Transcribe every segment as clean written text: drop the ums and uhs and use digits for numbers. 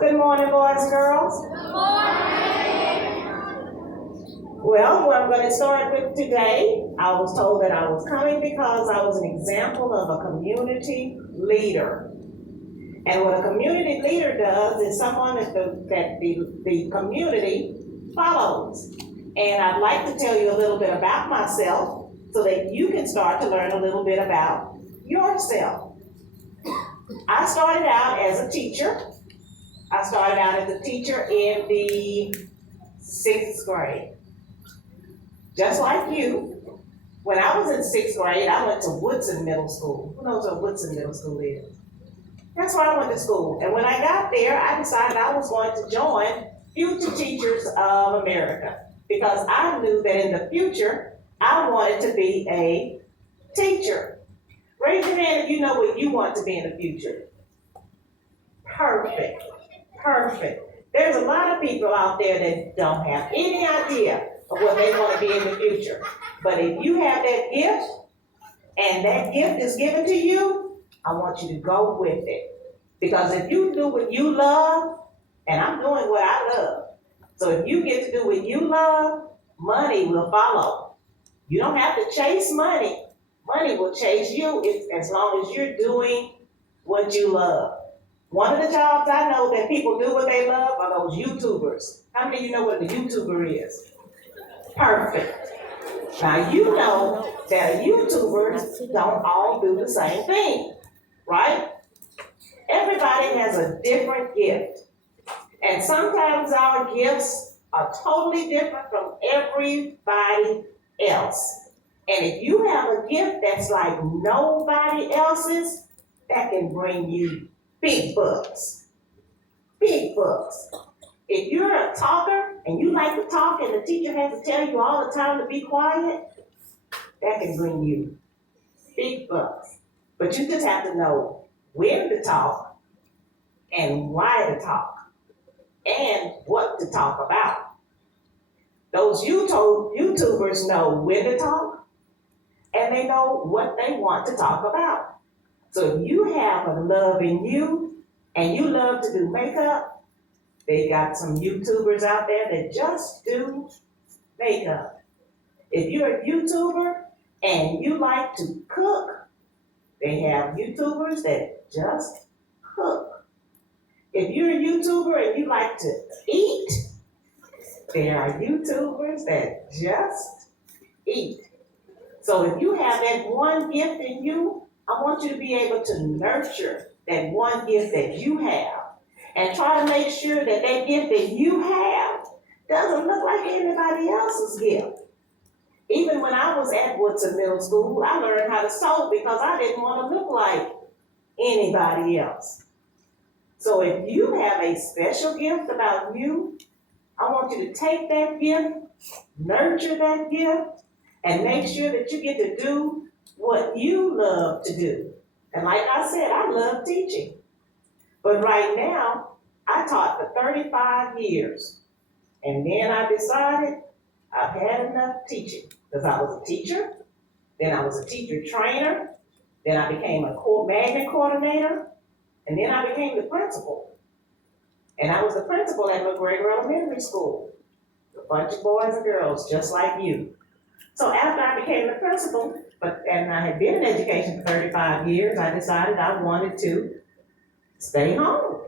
Good morning, boys and girls. Good morning. Well, what I'm going to start with today, I was told that I was coming because I was an example of a community leader. And what a community leader does is someone that the community follows. And I'd like to tell you a little bit about myself so that you can start to learn a little bit about yourself. I started out as a teacher. I started out as a teacher in the 6th grade. Just like you, when I was in 6th grade, I went to Woodson Middle School. Who knows what Woodson Middle School is? That's where I went to school. And when I got there, I decided I was going to join Future Teachers of America because I knew that in the future, I wanted to be a teacher. Raise your hand if you know what you want to be in the future. Perfect. There's a lot of people out there that don't have any idea of what they want to be in the future. But if you have that gift, and that gift is given to you, I want you to go with it. Because if you do what you love, and I'm doing what I love, so if you get to do what you love, money will follow. You don't have to chase money. Money will chase you as long as you're doing what you love. One of the jobs I know that people do what they love are those YouTubers. How many of you know what a YouTuber is? Perfect. Now you know that YouTubers don't all do the same thing, right? Everybody has a different gift. And sometimes our gifts are totally different from everybody else. And if you have a gift that's like nobody else's, that can bring you big bucks. Big bucks. If you're a talker and you like to talk and the teacher has to tell you all the time to be quiet, that can bring you big bucks. But you just have to know when to talk and why to talk and what to talk about. Those YouTubers know when to talk and they know what they want to talk about. So if you have a love in you and you love to do makeup, they got some YouTubers out there that just do makeup. If you're a YouTuber and you like to cook, they have YouTubers that just cook. If you're a YouTuber and you like to eat, there are YouTubers that just eat. So if you have that one gift in you, I want you to be able to nurture that one gift that you have and try to make sure that that gift that you have doesn't look like anybody else's gift. Even when I was at Woodson Middle School, I learned how to sew because I didn't want to look like anybody else. So if you have a special gift about you, I want you to take that gift, nurture that gift, and make sure that you get to do what you love to do. And like I said, I love teaching. But right now, I taught for 35 years. And then I decided I've had enough teaching. Because I was a teacher, then I was a teacher trainer, then I became a magnet coordinator, and then I became the principal. And I was the principal at McGregor Elementary School. A bunch of boys and girls just like you. So after I became the principal, and I had been in education for 35 years, I decided I wanted to stay home.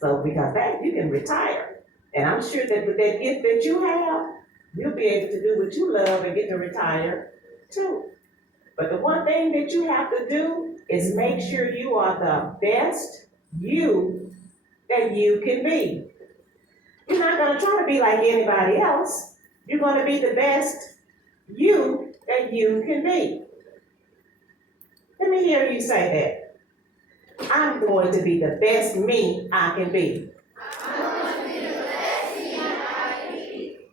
So because that, you can retire. And I'm sure that with that gift that you have, you'll be able to do what you love and get to retire too. But the one thing that you have to do is make sure you are the best you that you can be. You're not going to try to be like anybody else. You're going to be the best you that you can be. Let me hear you say that. I'm going to be the best me I can be.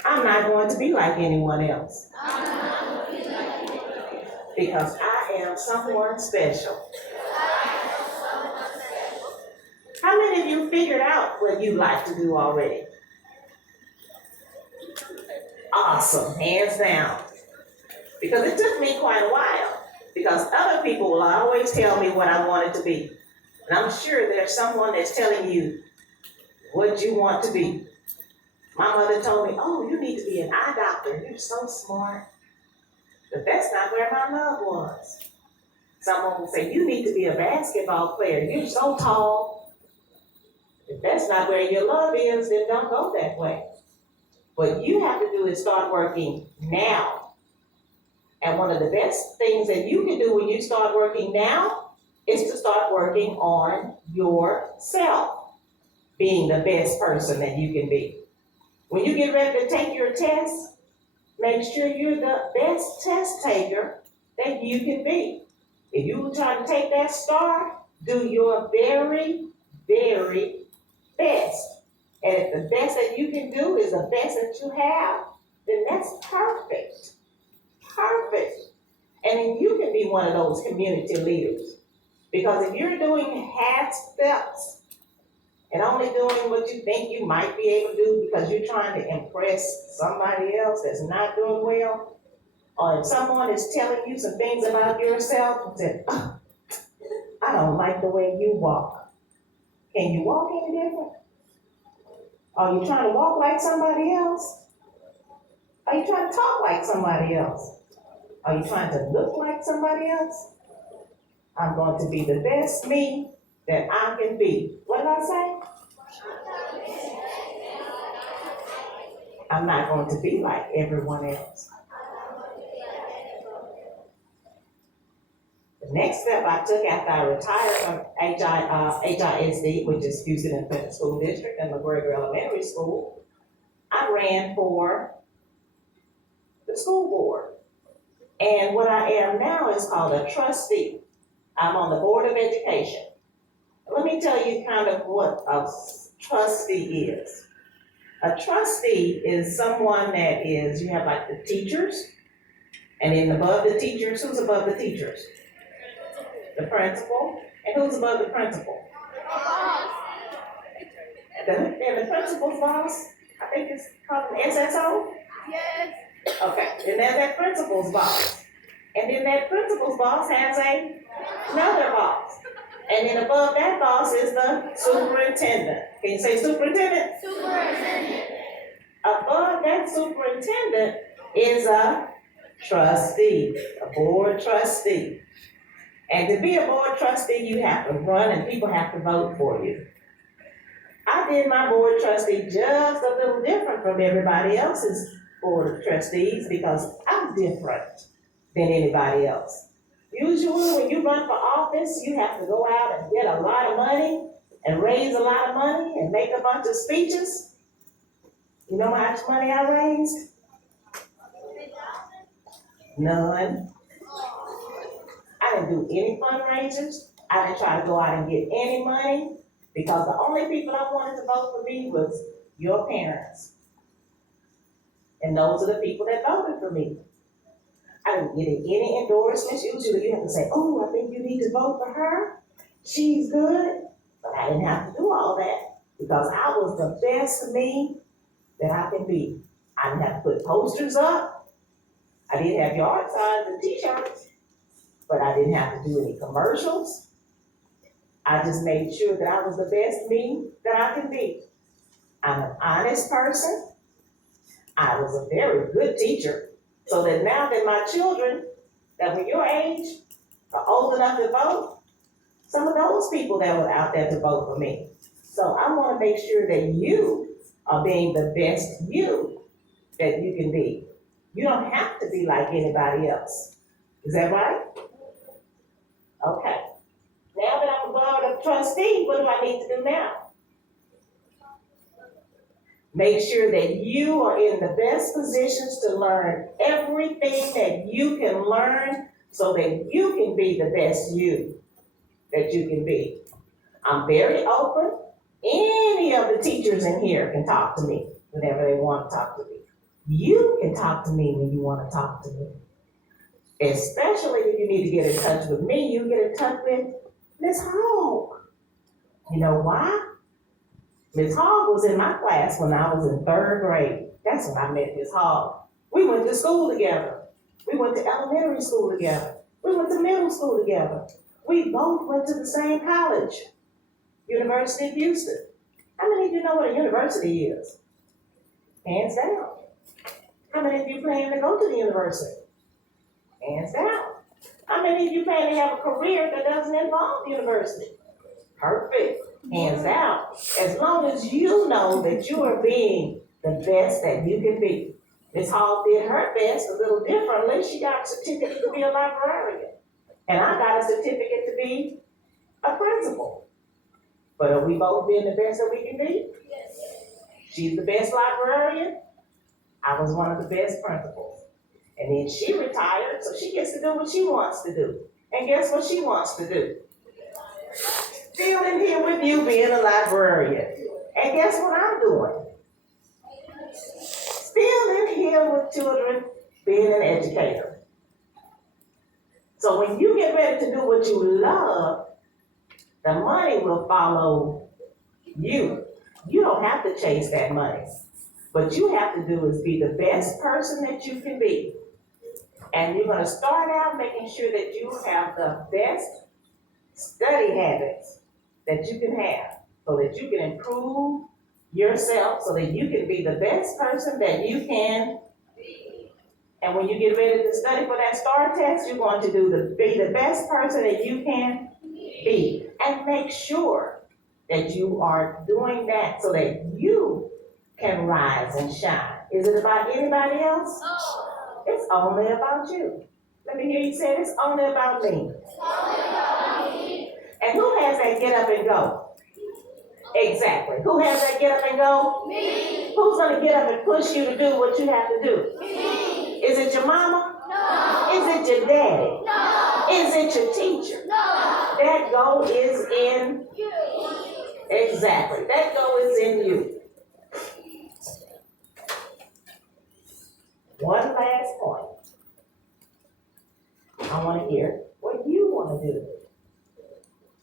I'm not going to be like anyone else. Because I am someone special. How many of you figured out what you like to do already? Awesome, hands down. Because it took me quite a while. Because other people will always tell me what I want it to be. And I'm sure there's someone that's telling you what you want to be. My mother told me, oh, you need to be an eye doctor. You're so smart. But that's not where my love was. Someone will say, you need to be a basketball player. You're so tall. If that's not where your love is, then don't go that way. What you have to do is start working now. And one of the best things that you can do when you start working now is to start working on yourself, being the best person that you can be. When you get ready to take your test, make sure you're the best test taker that you can be. If you try to take that star, do your very, very best. And if the best that you can do is the best that you have, then that's perfect. Perfect. And then you can be one of those community leaders. Because if you're doing half steps and only doing what you think you might be able to do because you're trying to impress somebody else that's not doing well, or if someone is telling you some things about yourself, that oh, I don't like the way you walk. Can you walk any different? Are you trying to walk like somebody else? Are you trying to talk like somebody else? Are you trying to look like somebody else? I'm going to be the best me that I can be. What did I say? I'm not going to be like everyone else. The next step I took after I retired from HISD, which is Houston Independent School District, and McGregor Elementary School, I ran for the school board. And what I am now is called a trustee. I'm on the Board of Education. Let me tell you kind of what a trustee is. A trustee is someone that is, you have like the teachers, and then above the teachers, who's above the teachers? The principal. And who's above the principal? And the principal's boss, I think it's called an SSO? Yes. Okay, and there's that principal's boss. And then that principal's boss has another boss. And then above that boss is the superintendent. Can you say superintendent? Superintendent. Above that superintendent is a trustee, a board trustee. And to be a board trustee, you have to run and people have to vote for you. I did my board trustee just a little different from everybody else's board of trustees because I'm different than anybody else. Usually when you run for office, you have to go out and get a lot of money and raise a lot of money and make a bunch of speeches. You know how much money I raised? None. I didn't do any fundraisers. I didn't try to go out and get any money because the only people that wanted to vote for me was your parents. And those are the people that voted for me. I didn't get any endorsements. Usually you have to say, oh, I think you need to vote for her. She's good. But I didn't have to do all that because I was the best me that I can be. I didn't have to put posters up. I didn't have yard signs and t-shirts. But I didn't have to do any commercials. I just made sure that I was the best me that I can be. I'm an honest person. I was a very good teacher. So that now that my children that were your age are old enough to vote, some of those people that were out there to vote for me. So I want to make sure that you are being the best you that you can be. You don't have to be like anybody else. Is that right? Okay. Now that I'm a board of trustee, what do I need to do now? Make sure that you are in the best positions to learn everything that you can learn so that you can be the best you that you can be. I'm very open. Any of the teachers in here can talk to me whenever they want to talk to me. You can talk to me when you want to talk to me. Especially if you need to get in touch with me, you get in touch with Miss Hogg. You know why? Miss Hogg was in my class when I was in 3rd grade. That's when I met Miss Hogg. We went to school together. We went to elementary school together. We went to middle school together. We both went to the same college, University of Houston. How many of you you know what a university is? Hands down. How many of you plan to go to the university? Hands down. How many of you plan to have a career that doesn't involve university? Perfect. Hands down. As long as you know that you are being the best that you can be. Miss Hall did her best a little differently. She got a certificate to be a librarian. And I got a certificate to be a principal. But are we both being the best that we can be? Yes. She's the best librarian. I was one of the best principals. And then she retired, so she gets to do what she wants to do. And guess what she wants to do? Still in here with you being a librarian. And guess what I'm doing? Still in here with children being an educator. So when you get ready to do what you love, the money will follow you. You don't have to chase that money. What you have to do is be the best person that you can be. And you're going to start out making sure that you have the best study habits that you can have so that you can improve yourself so that you can be the best person that you can be. And when you get ready to study for that STAR test, you're going to be the best person that you can be. And make sure that you are doing that so that you can rise and shine. Is it about anybody else? No. It's only about you. Let me hear you say it's only about me. It's only about me. And who has that get up and go? Exactly. Who has that get up and go? Me. Who's going to get up and push you to do what you have to do? Me. Is it your mama? No. Is it your daddy? No. Is it your teacher? No. That goal is in You. exactly. That goal is in you. One last point. I want to hear what you want to do.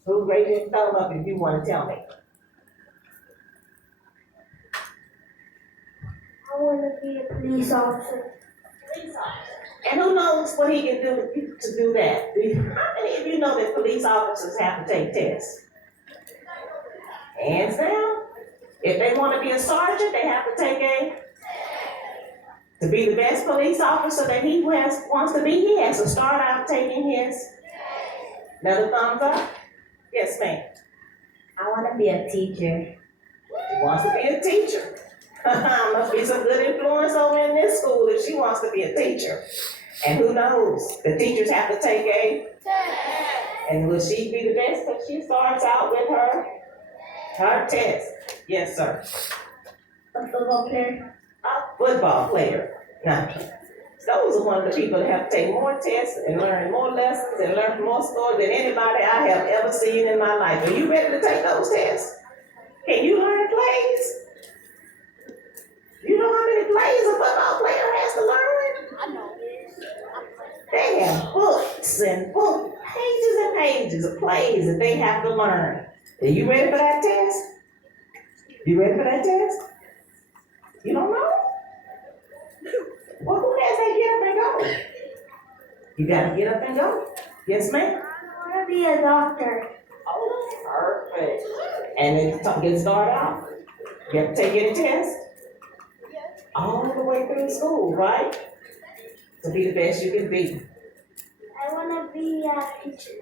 So raise your thumb up if you want to tell me. I want to be a police officer. And who knows what he can do to do that? How many of you know that police officers have to take tests? Hands down. If they want to be a sergeant, they have to take to be the best police officer that he wants to be, he has to start out taking his. Another thumbs up? Yes, ma'am. I want to be a teacher. She wants to be a teacher. Must be some good influence over in this school if she wants to be a teacher. And who knows? The teachers have to take and will she be the best? Because she starts out with her test. Yes, sir. A football player. A football player. Now, those are one of the people that have to take more tests and learn more lessons and learn more scores than anybody I have ever seen in my life. Are you ready to take those tests? Can you learn plays? You know how many plays a football player has to learn? I know. They have books and books, pages and pages of plays that they have to learn. Are you ready for that test? You ready for that test? You don't know? Well, who has that get up and go? You gotta get up and go. Yes, ma'am? I want to be a doctor. Oh, perfect. And then get started out. You have to take any test? All the way through school, right? To be the best you can be. I want to be a teacher.